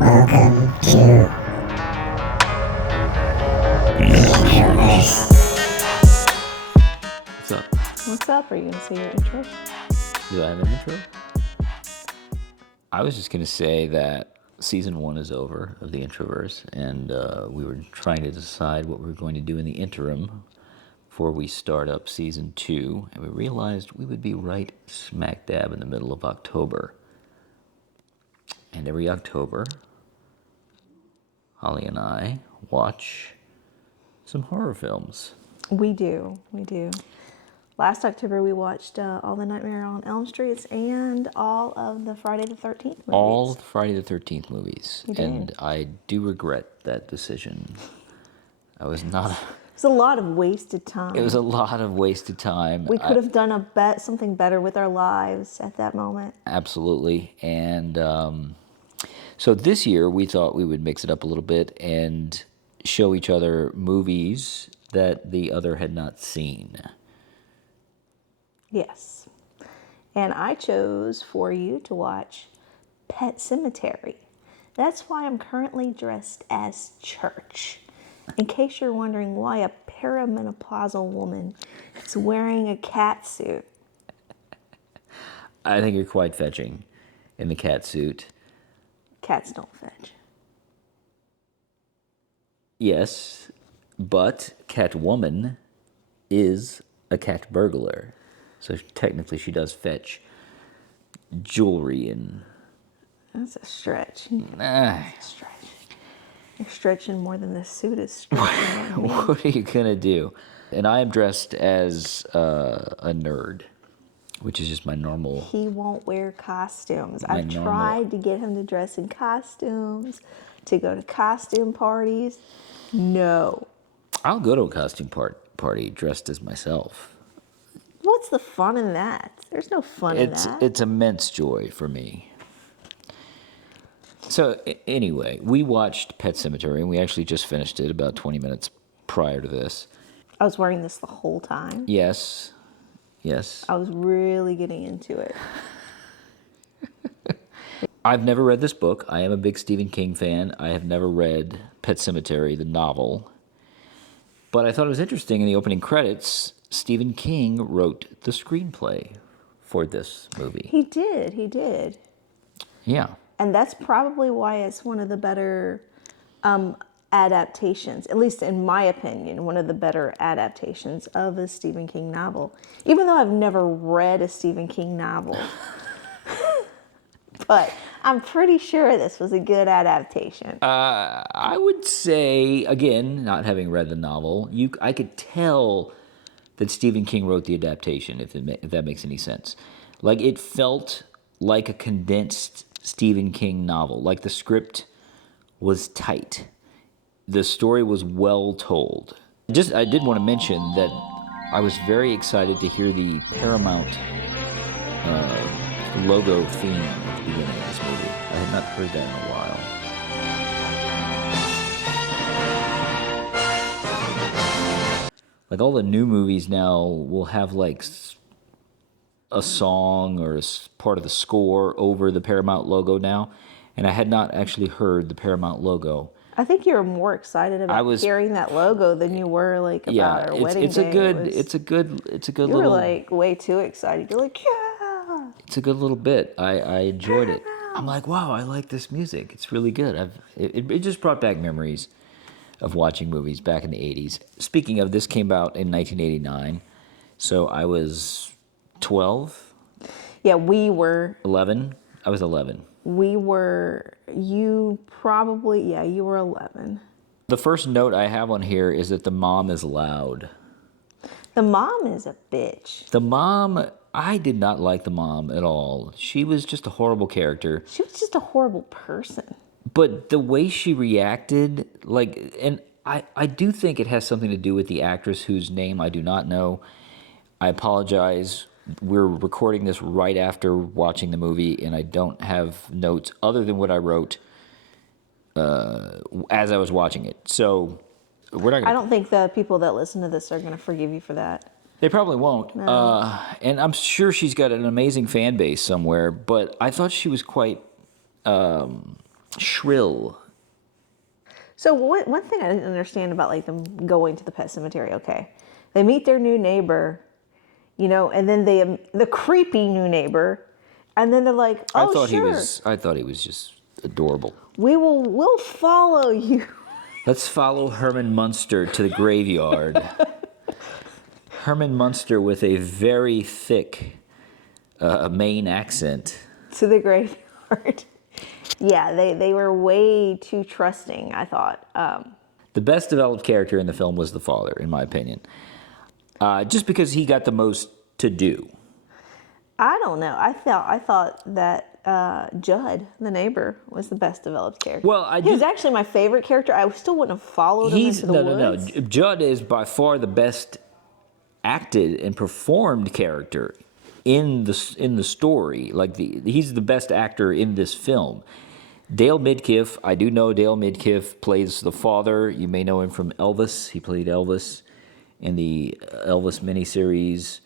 Welcome to Introverse. What's up? What's up? Are you going to say your intro? Do I have an intro? I was just going to say that season 1 is over of the Introverse, and we were trying to decide what we were going to do in the interim before we start up season 2, and we realized we would be right smack dab in the middle of October. And every October, Holly and I watch some horror films. We do. Last October, we watched all the Nightmare on Elm Streets and all of the Friday the 13th movies. All the Friday the 13th movies. You did. And I do regret that decision. I was not... It was a lot of wasted time. It was a lot of wasted time. We could have done something better with our lives at that moment. Absolutely. And so this year, we thought we would mix it up a little bit and show each other movies that the other had not seen. Yes. And I chose for you to watch Pet Sematary. That's why I'm currently dressed as Church. In case you're wondering why a perimenopausal woman is wearing a cat suit. I think you're quite fetching in the cat suit. Cats don't fetch. Yes, but Catwoman is a cat burglar. So technically she does fetch jewelry and... That's a stretch. Stretch. You're stretching more than the suit is stretching. What are you going to do? And I am dressed as a nerd, which is just my normal... He won't wear costumes. I've tried to get him to dress in costumes, to go to costume parties. No. I'll go to a costume party dressed as myself. What's the fun in that? There's no fun in that. It's immense joy for me. So anyway, we watched Pet Sematary, and we actually just finished it about 20 minutes prior to this. I was wearing this the whole time. Yes. I was really getting into it. I've never read this book. I am a big Stephen King fan. I have never read Pet Sematary, the novel. But I thought it was interesting in the opening credits, Stephen King wrote the screenplay for this movie. He did. Yeah. And that's probably why it's one of the better adaptations, at least in my opinion, one of the better adaptations of a Stephen King novel. Even though I've never read a Stephen King novel. But I'm pretty sure this was a good adaptation. I would say, again, not having read the novel, I could tell that Stephen King wrote the adaptation, if that makes any sense. Like, it felt like a condensed Stephen King novel. Like, the script was tight. The story was well told. I did want to mention that I was very excited to hear the Paramount logo theme at the beginning of this movie. I had not heard that in a while. Like, all the new movies now will have, like, a song or a part of the score over the Paramount logo now, and I had not actually heard the Paramount logo. I think you were more excited about hearing that logo than you were like about our wedding day. It's a good you little... were like way too excited. You're like, yeah. It's a good little bit. I enjoyed it. I'm like, wow, I like this music. It's really good. It just brought back memories of watching movies back in the 80s. Speaking of, this came out in 1989, so I was 12. Yeah, we were 11. I was 11. You were 11. The first note I have on here is that the mom is loud. The mom is a bitch. The mom, I did not like the mom at all. She was just a horrible character. She was just a horrible person. But the way she reacted, like, and I do think it has something to do with the actress whose name I do not know. I apologize. We're recording this right after watching the movie, and I don't have notes other than what I wrote as I was watching it. So we're not gonna... I don't think the people that listen to this are going to forgive you for that. They probably won't. No. And I'm sure she's got an amazing fan base somewhere, but I thought she was quite shrill. So one thing I didn't understand about like them going to the pet cemetery. Okay, they meet their new neighbor, and then the creepy new neighbor, and then they're like, "Oh, sure, I thought he was just adorable. we'll follow you." Let's follow Herman Munster to the graveyard. Herman Munster with a very thick Maine accent. To the graveyard. Yeah, they were way too trusting, I thought. The best developed character in the film was the father, in my opinion. Just because he got the most to do. I don't know. I thought that Judd, the neighbor, was the best developed character. Well, he was actually my favorite character. I still wouldn't have followed him into the woods. No. Judd is by far the best acted and performed character in the story. Like he's the best actor in this film. Dale Midkiff, I do know Dale Midkiff plays the father. You may know him from Elvis. He played Elvis in the Elvis miniseries.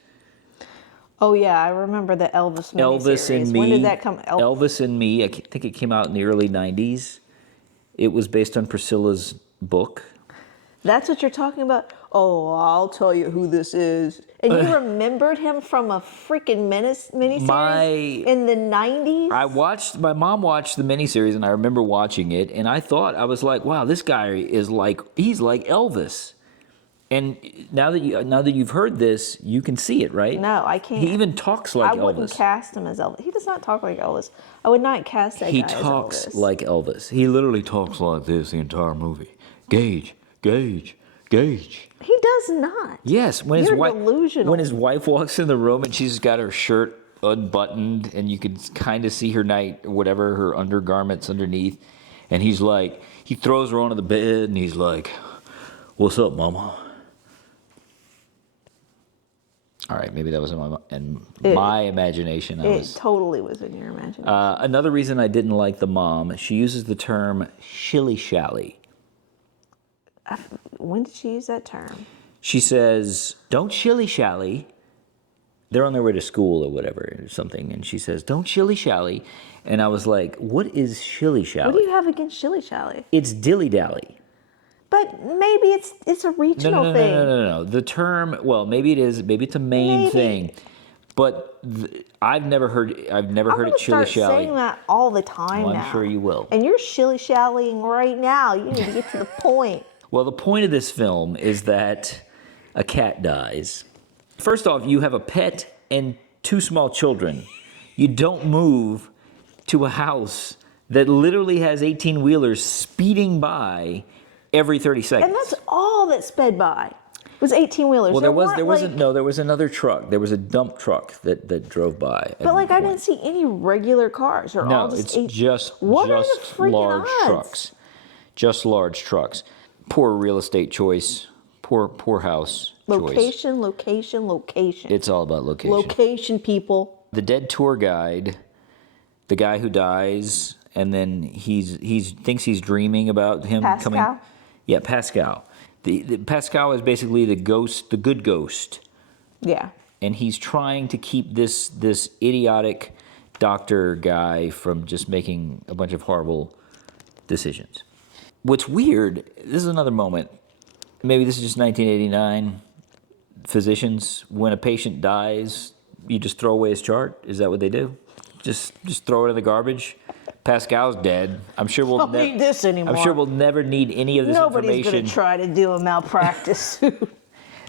Oh yeah, I remember the Elvis miniseries. Elvis and Me. When did that come? Elvis and Me. I think it came out in the early 90s. It was based on Priscilla's book. That's what you're talking about? Oh, I'll tell you who this is. And you remembered him from a freaking miniseries in the 90s? My mom watched the miniseries, and I remember watching it, and I was like, wow, this guy he's like Elvis. And now that you've heard this, you can see it, right? No, I can't. He even talks like Elvis. I wouldn't cast him as Elvis. He does not talk like Elvis. I would not cast that guy as Elvis. He talks like Elvis. He literally talks like this the entire movie. Gage. He does not. Yes, when delusional. When his wife walks in the room and she's got her shirt unbuttoned and you can kind of see her undergarments underneath, and he throws her onto the bed and he's like, "What's up, mama?" All right, maybe that was in my imagination. It totally was in your imagination. Another reason I didn't like the mom, she uses the term shilly-shally. When did she use that term? She says, "Don't shilly-shally." They're on their way to school or something, and she says, "Don't shilly-shally." And I was like, what is shilly-shally? What do you have against shilly-shally? It's dilly-dally. But maybe it's a regional thing. No. The term, well, maybe it is. Maybe it's a Maine thing. But I've never heard it shilly-shally. Start saying that all the time now. I'm sure you will. And you're shilly-shallying right now. You need to get to the point. Well, the point of this film is that a cat dies. First off, you have a pet and 2 small children. You don't move to a house that literally has 18-wheelers speeding by every 30 seconds. And that's all that sped by. It was 18-wheelers. Well, there was another truck. There was a dump truck that drove by. But I didn't see any regular cars. They're all just what are the freaking large odds? trucks. Just large trucks. Poor real estate choice. Poor house choice. Location. It's all about location. Location, people. The dead tour guide, the guy who dies, and then he thinks he's dreaming about him coming. Pascal? Yeah, Pascal. The Pascal is basically the ghost, the good ghost. Yeah. And he's trying to keep this idiotic doctor guy from just making a bunch of horrible decisions. What's weird, this is another moment, maybe this is just 1989, physicians, when a patient dies, you just throw away his chart? Is that what they do? Just throw it in the garbage? Pascal's dead. I'm sure we'll never need this anymore. I'm sure we'll never need any of this information. Nobody's going to try to do a malpractice suit.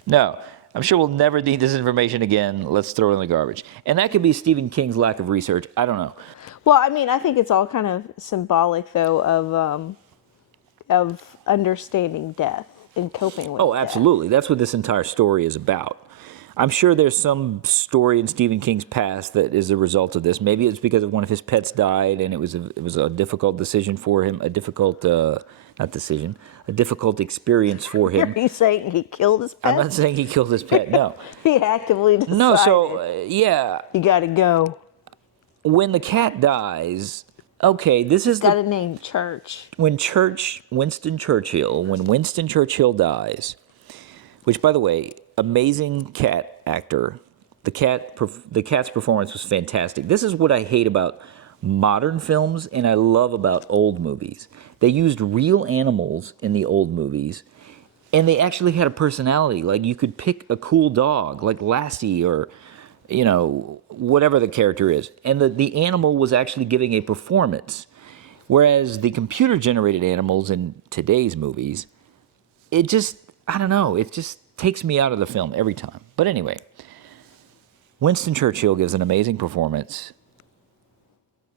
No, I'm sure we'll never need this information again. Let's throw it in the garbage. And that could be Stephen King's lack of research. I don't know. Well, I think it's all kind of symbolic, though, of understanding death and coping with death. Oh, absolutely. That's what this entire story is about. I'm sure there's some story in Stephen King's past that is a result of this. Maybe it's because of one of his pets died, and it was a difficult decision for him, a difficult experience for him. Are you saying he killed his pet? I'm not saying he killed his pet, no. He actively decided. No, so, yeah. You gotta go. When the cat dies, okay, this is got a name, Church. When Winston Churchill dies, which, by the way, amazing cat actor. The cat's performance was fantastic. This is what I hate about modern films and I love about old movies. They used real animals in the old movies, and they actually had a personality. Like you could pick a cool dog, like Lassie or, whatever the character is. And the animal was actually giving a performance. Whereas the computer-generated animals in today's movies, it just, I don't know, it just takes me out of the film every time. But anyway, Winston Churchill gives an amazing performance.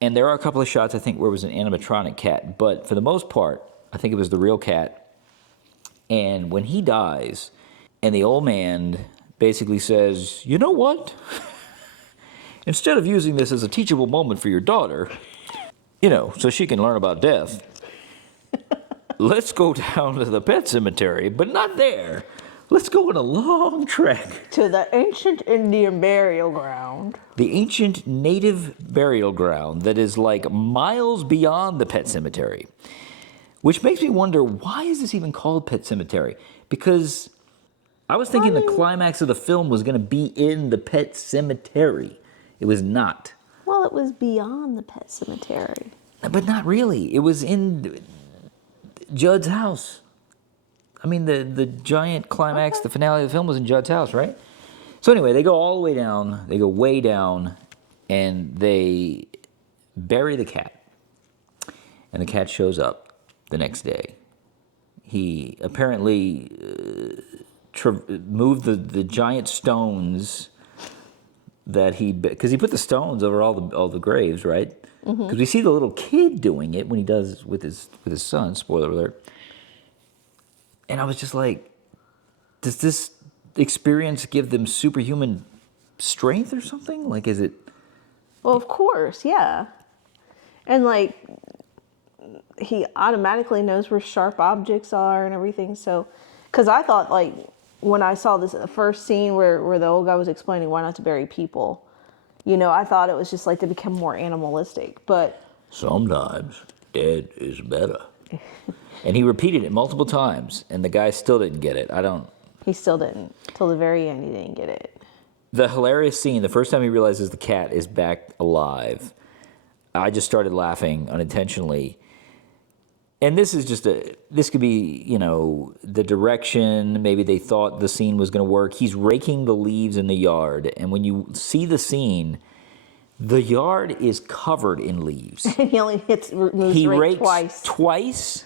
And there are a couple of shots, I think, where it was an animatronic cat. But for the most part, I think it was the real cat. And when he dies, and the old man basically says, you know what? Instead of using this as a teachable moment for your daughter, so she can learn about death, let's go down to the pet cemetery, but not there. Let's go on a long trek. To the ancient Indian burial ground. The ancient native burial ground that is like miles beyond the pet cemetery. Which makes me wonder, why is this even called Pet Sematary? Because I was thinking the climax of the film was going to be in the pet cemetery. It was not. Well, it was beyond the pet cemetery. But not really. It was in Judd's house. I mean, the giant climax, the finale of the film was in Judd's house, right? So anyway, they go all the way down. They go way down, and they bury the cat. And the cat shows up the next day. He apparently moved the giant stones that because he put the stones over all the graves, right? Because we see the little kid doing it when he does with his son. Spoiler alert. And I was just like, does this experience give them superhuman strength or something? Like, is it? Well, of course, yeah. And like, he automatically knows where sharp objects are and everything. So, because I thought, like, when I saw this first scene where the old guy was explaining why not to bury people, I thought it was just like to become more animalistic. But sometimes dead is better. And he repeated it multiple times, and the guy still didn't get it. He still didn't. Till the very end, he didn't get it. The hilarious scene, the first time he realizes the cat is back alive, I just started laughing unintentionally. And this could be, the direction. Maybe they thought the scene was going to work. He's raking the leaves in the yard. And when you see the scene, the yard is covered in leaves. And he only moves he rakes rakes twice.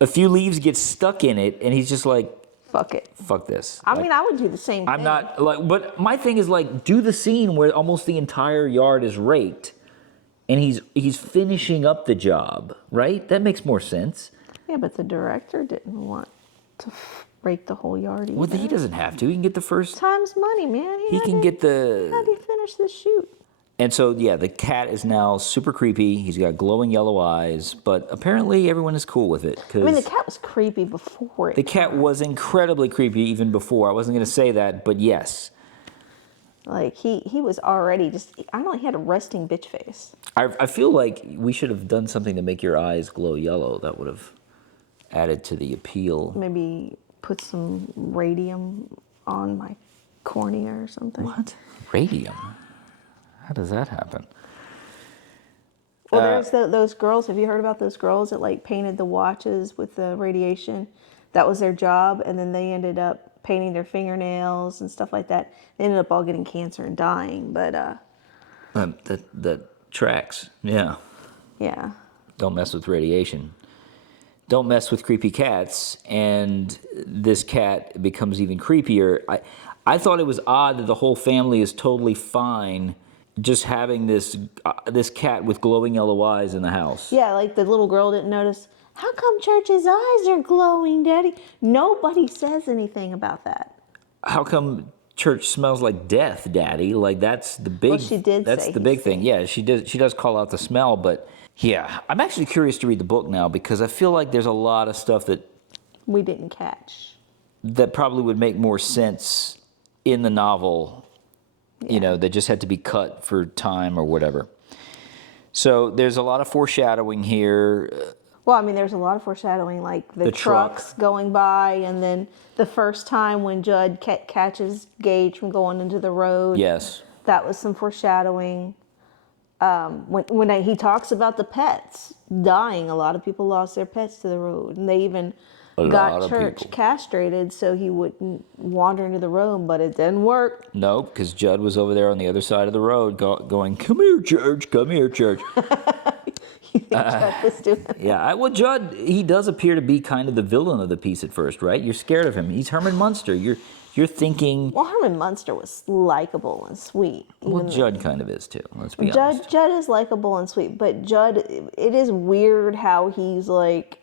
A few leaves get stuck in it, and he's just like, fuck it. Fuck this. I mean, I would do the same thing. I'm not, but my thing is do the scene where almost the entire yard is raked. And he's finishing up the job, right? That makes more sense. Yeah, but the director didn't want to rake the whole yard either. Well, he doesn't have to. He can get the first. Time's money, man. He can get the. How do you finish the shoot? And so, yeah, the cat is now super creepy. He's got glowing yellow eyes, but apparently everyone is cool with it. I mean, the cat was creepy before it. The cat was incredibly creepy even before. I wasn't going to say that, but yes. Like, he was already just, I don't know, he had a resting bitch face. I feel like we should have done something to make your eyes glow yellow. That would have added to the appeal. Maybe put some radium on my cornea or something. What? Radium? How does that happen? Well, there's those girls. Have you heard about those girls that like painted the watches with the radiation? That was their job, and then they ended up painting their fingernails and stuff like that. They ended up all getting cancer and dying. But that tracks. Yeah. Yeah. Don't mess with radiation. Don't mess with creepy cats, and this cat becomes even creepier. I thought it was odd that the whole family is totally fine just having this cat with glowing yellow eyes in the house. Yeah, like the little girl didn't notice. How come Church's eyes are glowing, Daddy? Nobody says anything about that. How come Church smells like death, Daddy? Like that's the big. Well, she did. That's say the big thing. Yeah, she does. She does call out the smell, but yeah, I'm actually curious to read the book now because I feel like there's a lot of stuff that we didn't catch that probably would make more sense in the novel. Yeah. You know, that just had to be cut for time or whatever. So there's a lot of foreshadowing here. Well, I mean, there's a lot of foreshadowing, like the trucks going by, and then the first time when Judd catches Gage from going into the road. Yes. That was some foreshadowing. He talks about the pets dying, a lot of people lost their pets to the road, and they even A lot got of Church people. castrated so he wouldn't wander into the road, but it didn't work. Nope, because Judd was over there on the other side of the road going, come here, Church, come here, Church. You think Judd was doing that? Yeah, well, Judd, he does appear to be kind of the villain of the piece at first, right? You're scared of him. He's Herman Munster. You're thinking, Well, Herman Munster was likable and sweet. well, Even Judd kind of is too, let's be honest. Judd is likable and sweet, but Judd, it is weird how he's like,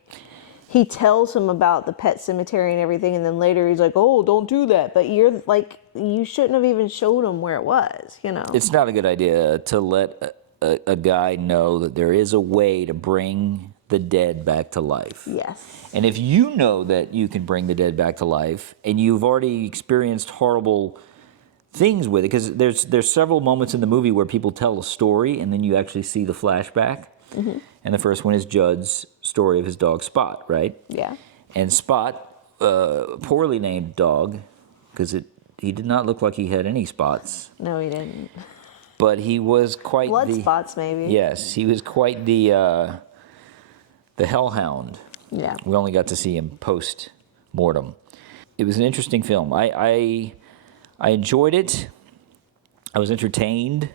he tells him about the pet cemetery and everything, and then later he's like, oh, don't do that. But you're like, you shouldn't have even showed him where it was, you know? It's not a good idea to let a guy know that there is a way to bring the dead back to life. Yes. And if you know that you can bring the dead back to life, and you've already experienced horrible things with it, because there's several moments in the movie where people tell a story, and then you actually see the flashback. Mm-hmm. And the first one is Judd's story of his dog Spot, right? Yeah. And Spot, poorly named dog, because he did not look like he had any spots, No, he didn't. but he was quite Blood spots, maybe. Yes, he was quite the hellhound. Yeah. We only got to see him post-mortem. It was an interesting film. I enjoyed it. I was entertained,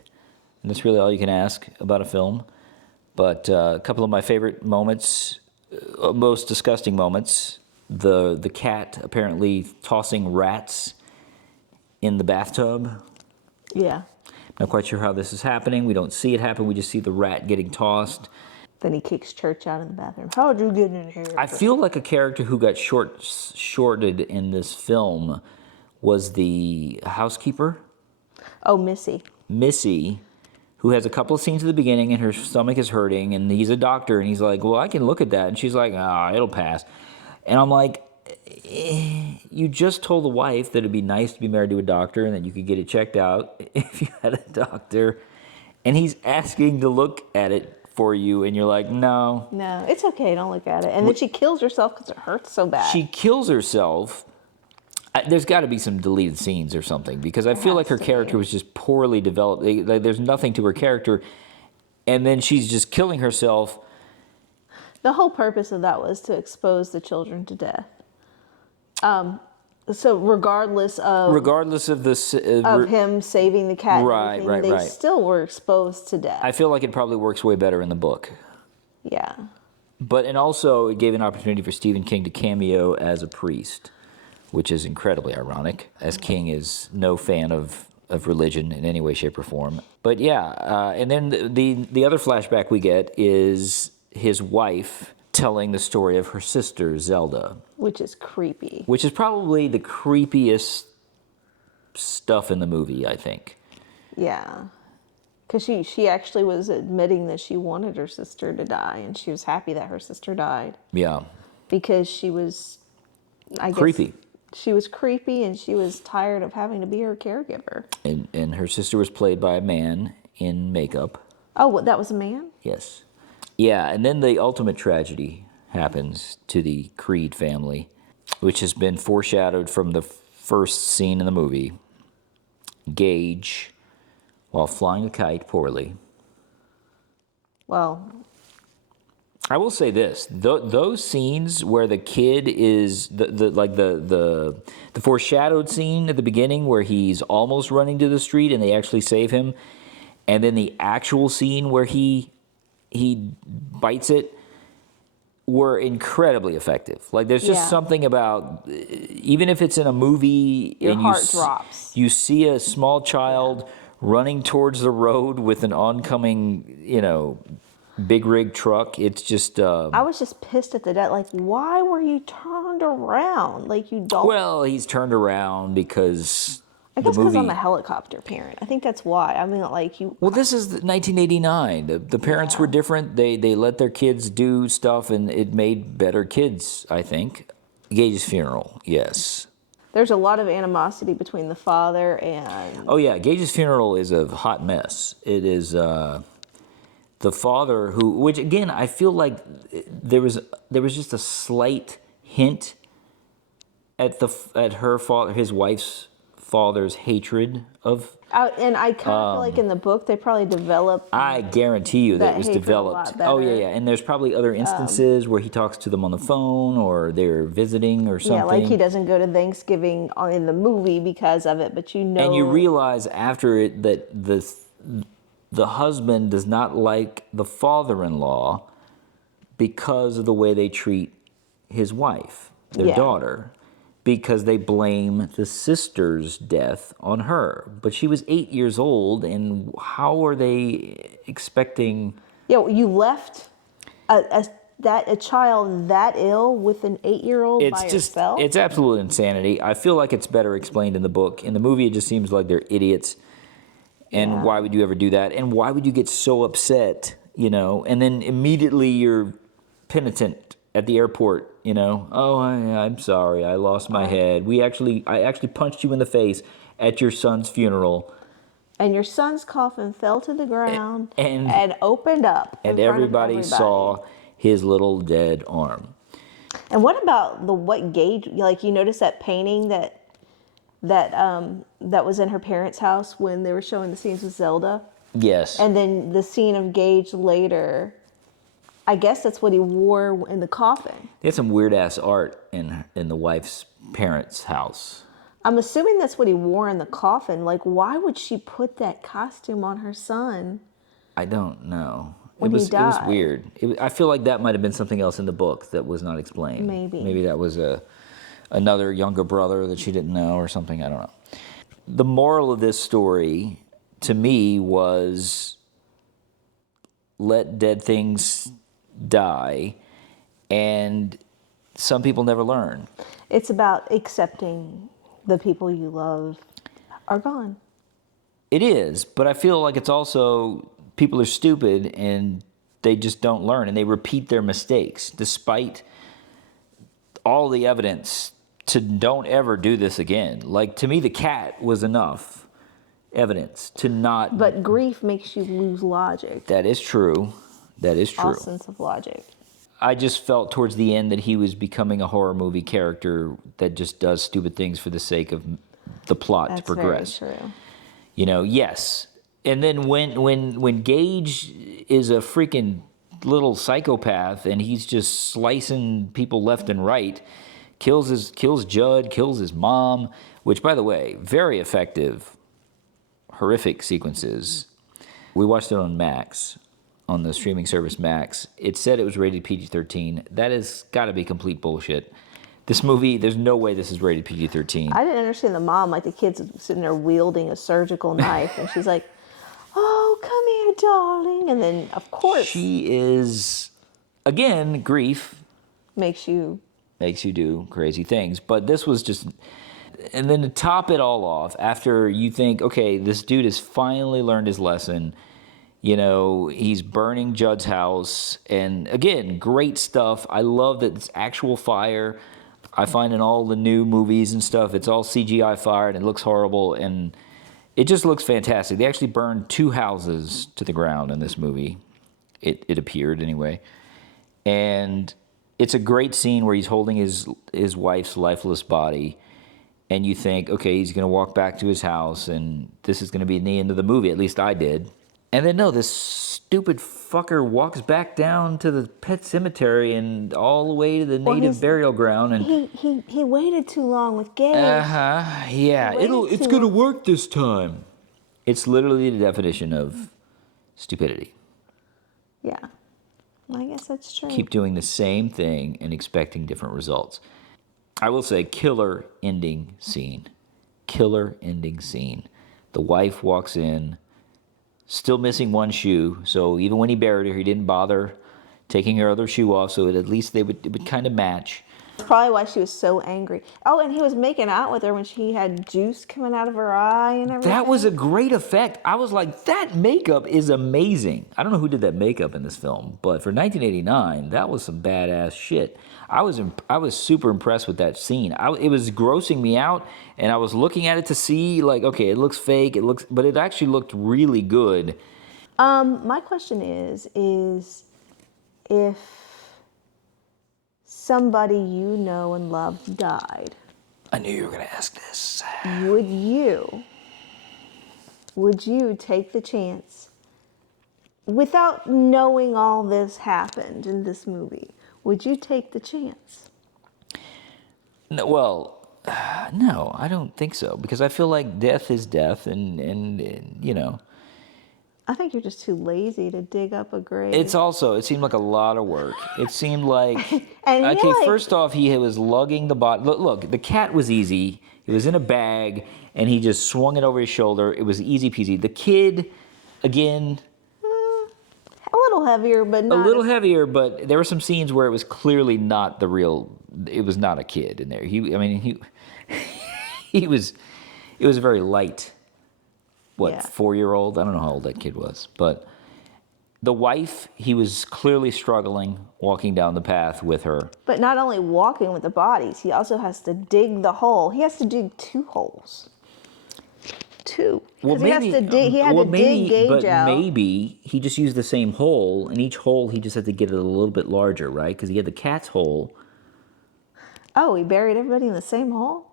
and that's really all you can ask about a film. But a couple of my favorite moments, most disgusting moments, the cat apparently tossing rats in the bathtub. Yeah. Not quite sure how this is happening. We don't see it happen. We just see the rat getting tossed. Then he kicks Church out of the bathroom. How'd you get in here? I feel like a character who got shorted in this film was the housekeeper, Oh, Missy. Missy, who has a couple of scenes at the beginning and her stomach is hurting, and he's a doctor, and he's like, well, I can look at that. And she's like, it'll pass. And I'm like, you just told the wife that it'd be nice to be married to a doctor and that you could get it checked out if you had a doctor. And he's asking to look at it for you, and you're like, no. No, it's okay. Don't look at it. And then she kills herself because it hurts so bad. She kills herself. There's got to be some deleted scenes or something, because I feel like her character was just poorly developed. There's nothing to her character, and then she's just killing herself. The whole purpose of that was to expose the children to death. So regardless of this, of him saving the cat, and Right, everything, right, they right. still were exposed to death. I feel like it probably works way better in the book. Yeah. And also it gave an opportunity for Stephen King to cameo as a priest, which is incredibly ironic, as King is no fan of religion in any way, shape, or form. But yeah, and then the other flashback we get is his wife telling the story of her sister, Zelda. Which is creepy. Which is probably the creepiest stuff in the movie, I think. Yeah. Because she actually was admitting that she wanted her sister to die, and she was happy that her sister died. Yeah. Because she was, I guess, Creepy. She was creepy, and she was tired of having to be her caregiver. And her sister was played by a man in makeup. Oh, what, that was a man? Yes. Yeah, and then the ultimate tragedy happens to the Creed family, which has been foreshadowed from the first scene in the movie. Gage, while flying a kite poorly. Well, I will say this: those scenes where the kid is the foreshadowed scene at the beginning where he's almost running to the street and they actually save him, and then the actual scene where he bites it, were incredibly effective. Like there's just something about, even if it's in a movie, your and heart drops. You see a small child running towards the road with an oncoming, big rig truck. It's just. I was just pissed at the dad. Like, why were you turned around? Like, you don't. Well, he's turned around because. I guess because I'm a helicopter parent. I think that's why. I mean, like you. Well, this is 1989. The parents were different. They let their kids do stuff, and it made better kids, I think. Gage's funeral, yes. There's a lot of animosity between the father and. Oh yeah, Gage's funeral is a hot mess. It is the father which again I feel like there was just a slight hint at his wife's father's hatred of. And I kind of feel like in the book they probably developed I guarantee you that that it was hatred a developed. lot better. Oh yeah, yeah. And there's probably other instances where he talks to them on the phone or they're visiting or something. Yeah, like he doesn't go to Thanksgiving in the movie because of it, but And you realize after it that the husband does not like the father-in-law because of the way they treat his wife, their daughter, because they blame the sister's death on her. But she was 8 years old, and how are they expecting? Yeah, you left a child that ill with an 8-year-old by herself. It's absolute insanity. I feel like it's better explained in the book. In the movie, it just seems like they're idiots. And why would you ever do that? And why would you get so upset, And then immediately you're penitent at the airport, Oh, I'm sorry, I lost my head. I actually punched you in the face at your son's funeral. And your son's coffin fell to the ground and opened up in front everybody of everybody. saw his little dead arm. And what about what Gage? Like, you notice that painting that was in her parents' house when they were showing the scenes with Zelda? Yes. And then the scene of Gage later, I guess that's what he wore in the coffin. They had some weird ass art in the wife's parents' house. I'm assuming that's what he wore in the coffin. Like, why would she put that costume on her son? I don't know. When he died. It was weird. I feel like that might have been something else in the book that was not explained. Maybe that was another younger brother that she didn't know or something. I don't know. The moral of this story, to me, was let dead things die, and some people never learn. It's about accepting the people you love are gone. It is, but I feel like it's also people are stupid and they just don't learn and they repeat their mistakes despite all the evidence to don't ever do this again. Like, to me, the cat was enough evidence to not. But grief makes you lose logic. That is true. That is true. All sense of logic. I just felt towards the end that he was becoming a horror movie character that just does stupid things for the sake of the plot to progress. That's very true. Yes. And then when Gage is a freaking little psychopath and he's just slicing people left and right, kills Judd, kills his mom, which, by the way, very effective, horrific sequences. We watched it on Max, on the streaming service Max. It said it was rated PG-13. That has got to be complete bullshit. This movie, there's no way this is rated PG-13. I didn't understand the mom, like the kid's sitting there wielding a surgical knife, and she's like, "Oh, come here, darling." And then, of course, she is, again, grief makes you do crazy things. But this was just, and then to top it all off, after you think, okay, this dude has finally learned his lesson. He's burning Judd's house. And again, great stuff. I love that it's actual fire. I find in all the new movies and stuff, it's all CGI fire and it looks horrible. And it just looks fantastic. They actually burned 2 houses to the ground in this movie. It appeared anyway. And it's a great scene where he's holding his wife's lifeless body. And you think, okay, he's going to walk back to his house and this is going to be the end of the movie. At least I did. And then, no, this stupid fucker walks back down to the pet cemetery and all the way to the native burial ground. And he waited too long with Gage. Yeah. It's going to work this time. It's literally the definition of stupidity. Yeah. I guess that's true. Keep doing the same thing and expecting different results. I will say, killer ending scene. Killer ending scene. The wife walks in, still missing one shoe, so even when he buried her, he didn't bother taking her other shoe off, so at least it would kind of match. That's probably why she was so angry. Oh, and he was making out with her when she had juice coming out of her eye and everything. That was a great effect. I was like, that makeup is amazing. I don't know who did that makeup in this film, but for 1989, that was some badass shit. I was super impressed with that scene. It was grossing me out, and I was looking at it to see, like, okay, it looks fake, but it actually looked really good. My question is if somebody you know and love died. I knew you were going to ask this. Would you take the chance without knowing all this happened in this movie? Would you take the chance? No, well, no, I don't think so. Because I feel like death is death and you know. I think you're just too lazy to dig up a grave. It seemed like a lot of work. It seemed like, And okay, like, first off, he was lugging the body. Look, the cat was easy. It was in a bag, and he just swung it over his shoulder. It was easy peasy. The kid, again, a little heavier, but a not little heavier, but there were some scenes where it was clearly not the real, it was not a kid in there. He was, it was very light. What, Yeah. 4-year-old? I don't know how old that kid was. But the wife, he was clearly struggling walking down the path with her. But not only walking with the bodies, he also has to dig the hole. He has to dig 2 holes. 2. Well, Because maybe he had to dig Gage out. Maybe he just used the same hole, and each hole he just had to get it a little bit larger, right? Because he had the cat's hole. Oh, he buried everybody in the same hole?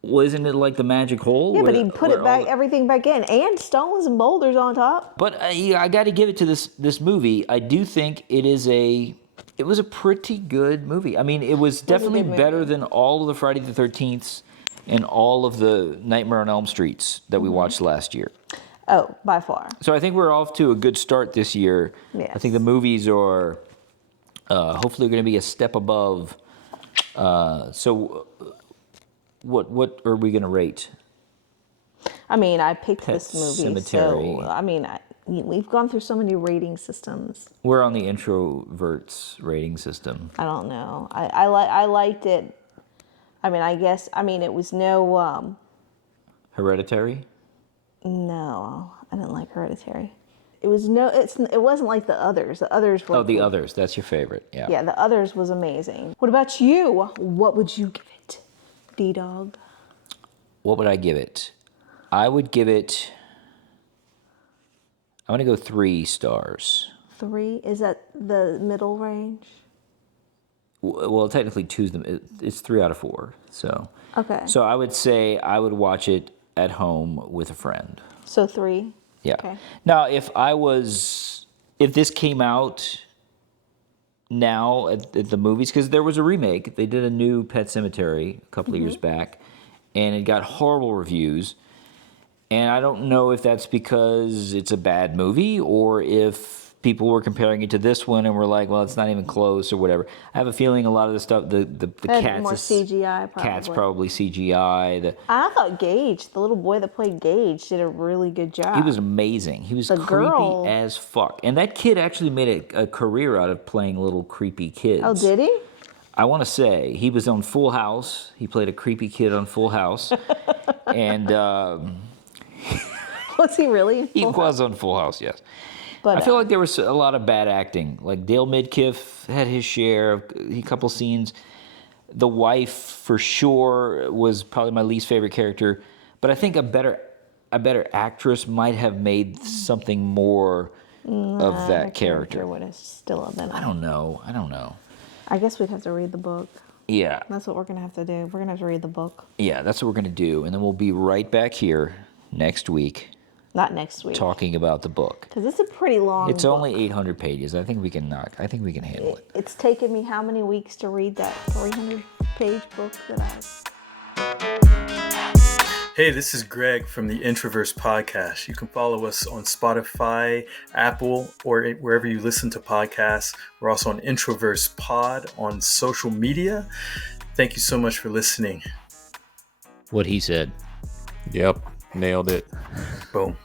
Well, isn't it like the magic hole? Yeah, but he put it back, everything back in, and stones and boulders on top. But I got to give it to this movie. I do think it was a pretty good movie. I mean, it was definitely better than all of the Friday the 13th and all of the Nightmare on Elm Streets that we watched last year. Oh, by far. So I think we're off to a good start this year. Yes. I think the movies are hopefully going to be a step above. What are we going to rate? I mean, I picked Pet this movie, Sematary. so I mean, we've gone through so many rating systems. We're on the Introverse rating system. I don't know. I liked it. I mean, it was no. Hereditary? No, I didn't like Hereditary. It wasn't like the others. The others were. Oh, The Others. That's your favorite. Yeah. Yeah, The Others was amazing. What about you? What would you give it, D-Dog? What would I give it? I would give it. I'm going to go 3 stars. 3? Is that the middle range? Well, technically 2's it's 3 out of 4. So. Okay. So I would say I would watch it at home with a friend. So 3? Yeah. Okay. Now, if this came out now at the movies, because there was a remake, they did a new Pet Sematary a couple of years back, and it got horrible reviews. And I don't know if that's because it's a bad movie or if people were comparing it to this one and were like, well, it's not even close or whatever. I have a feeling a lot of the stuff, the cats, more CGI probably. Cats probably CGI. I thought Gage, the little boy that played Gage, did a really good job. He was amazing. He was creepy as fuck. And that kid actually made a career out of playing little creepy kids. Oh, did he? I want to say he was on Full House. He played a creepy kid on Full House. And was he really? He was on Full House, yes. But I feel like there was a lot of bad acting. Like Dale Midkiff had his share of a couple scenes. The wife, for sure, was probably my least favorite character. But I think a better actress might have made something more of that character. Would have still been. I don't know. I guess we'd have to read the book. Yeah. That's what we're gonna have to do. We're gonna have to read the book. Yeah, that's what we're gonna do, and then we'll be right back here next week. Not next week. Talking about the book. Because it's a pretty long It's book. only 800 pages. I think we can handle it. It's taken me how many weeks to read that 300-page book that Hey, this is Greg from the Introverse podcast. You can follow us on Spotify, Apple, or wherever you listen to podcasts. We're also on Introverse Pod on social media. Thank you so much for listening. What he said. Yep, nailed it. Boom.